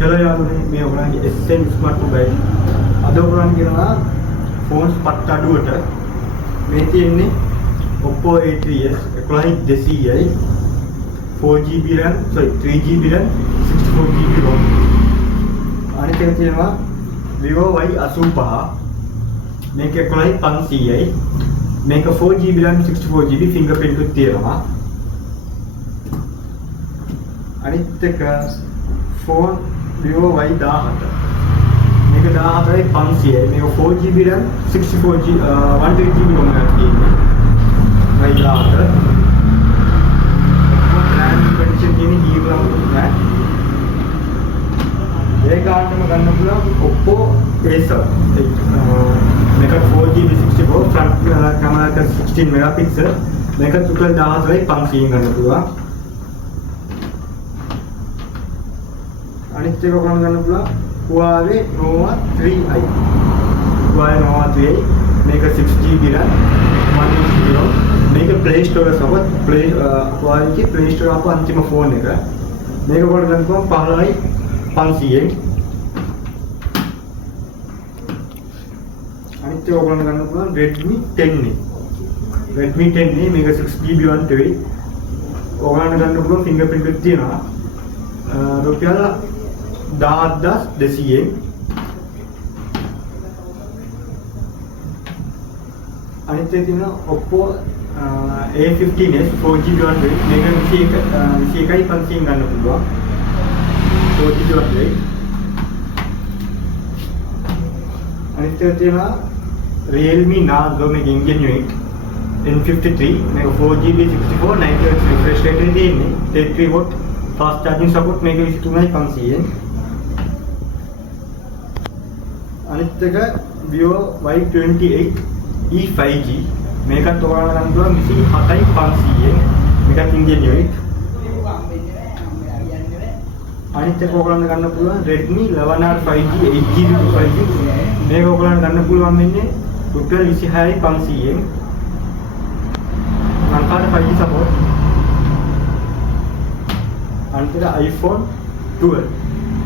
Hello යාළුවනේ මේ ඔයගොල්ලන්ගේ SN Smart Mobile. අද ඔයගොල්ලන් කියනවා ෆෝන්ස් පට්ට අඩුවට මේ තියෙන්නේ Oppo A3s 11200යි 4GB RAM, 3GB RAM, 64GB ROM. අනිත් එක තියෙනවා Vivo Y85 මේක 11500යි මේක 4GB RAM 64GB fingerprint උත් තියෙනවා. අනිත් එක phone Vivo Y17 මේක 17යි 500යි මේක 4GB RAM 64GB 128GB ROM එකක් තියෙන්නේ Y17 brand condition තියෙන කීපයක් නෑ ඒකාන්තම ගන්න පුළුවන් Oppo A7 මේක 4GB 64 front camera එක 16 megapixel මේක total 17යි 500න් ගන්න පුළුවන්. අනිත් එක කොහොමද ගන්න පුළුවන් Huawei Nova 3i Huawei Nova 3i මේක 6GB RAM 128GB ROM මේක Play Store support Huawei Play Store අප අන්තිම ෆෝන් එක මේක කොහොමද ගන්න පුළුවන් 15යි 500න්. අනිත් එක කොහොමද ගන්න පුළුවන් Redmi 10 මේක 6GB 128 ඔයගොල්ලන්ට ගන්න පුළුවන් fingerprint එක තියෙනවා රුපියල් 10200න්. අනිත් එක තියෙනවා Oppo A15s 4GB 128 මේක 21යි 500න් ගන්න පුළුවන් 4GB 128. අනිත් එක තියෙනවා Realme Narzo මේක Indian unit N53 මේක 4GB 64 90Hz refresh rate එකේ තියෙන්නේ 33 watt fast charging support මේක 23යි 500න්. අනිත් එක Vivo Y28e 5G මේකත් ඔයාලා ගන්න පුළුවන් 27යි 500න් මේකත් Indian unit. අනිත් එක ඔයගොල්ලන්ට ගන්න පුළුවන් Redmi 11R 5G 8GB 5G මේක ඔයගොල්ලන්ට ගන්න පුළුවන් වෙන්නේ රුපියල් 26යි 500න් ලංකාවේ 5G support. අනිත් එක iPhone 12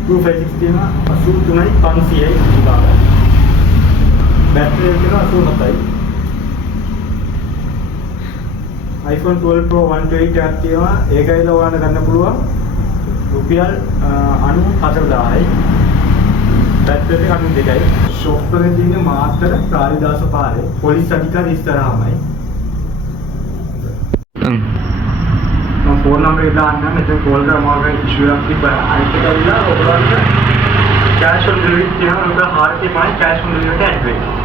256 තියෙනවා 83යි 500යි ඉඳලා බැටරි එක තියෙනවා 87යි. iPhone 12 Pro 128 එකක් තියෙනවා ඒකයිද ඔයාලට ගන්න පුළුවන් රුපියල් 94000යි බැටරි එක 92යි. ෂොප් එකේ තියෙන මාතර කාලිදාස පාරේ පොලිස් අධිකාරිය ඉස්සරහමයි. ෆෝන් නම්බර් එක දාන්න මෙතන කෝල් කරලා මාගේ ඉෂුව එකක් තිබ්බා අනිත් එක ඇවිල්ලා ඔයගොල්ලන්ට කැෂ් ඔන් ඩෙලිවරි තියෙනවා රුපියල් 400යි කැෂ් ඔන් ඩෙලිවරිට ඇඩ් වෙනවා.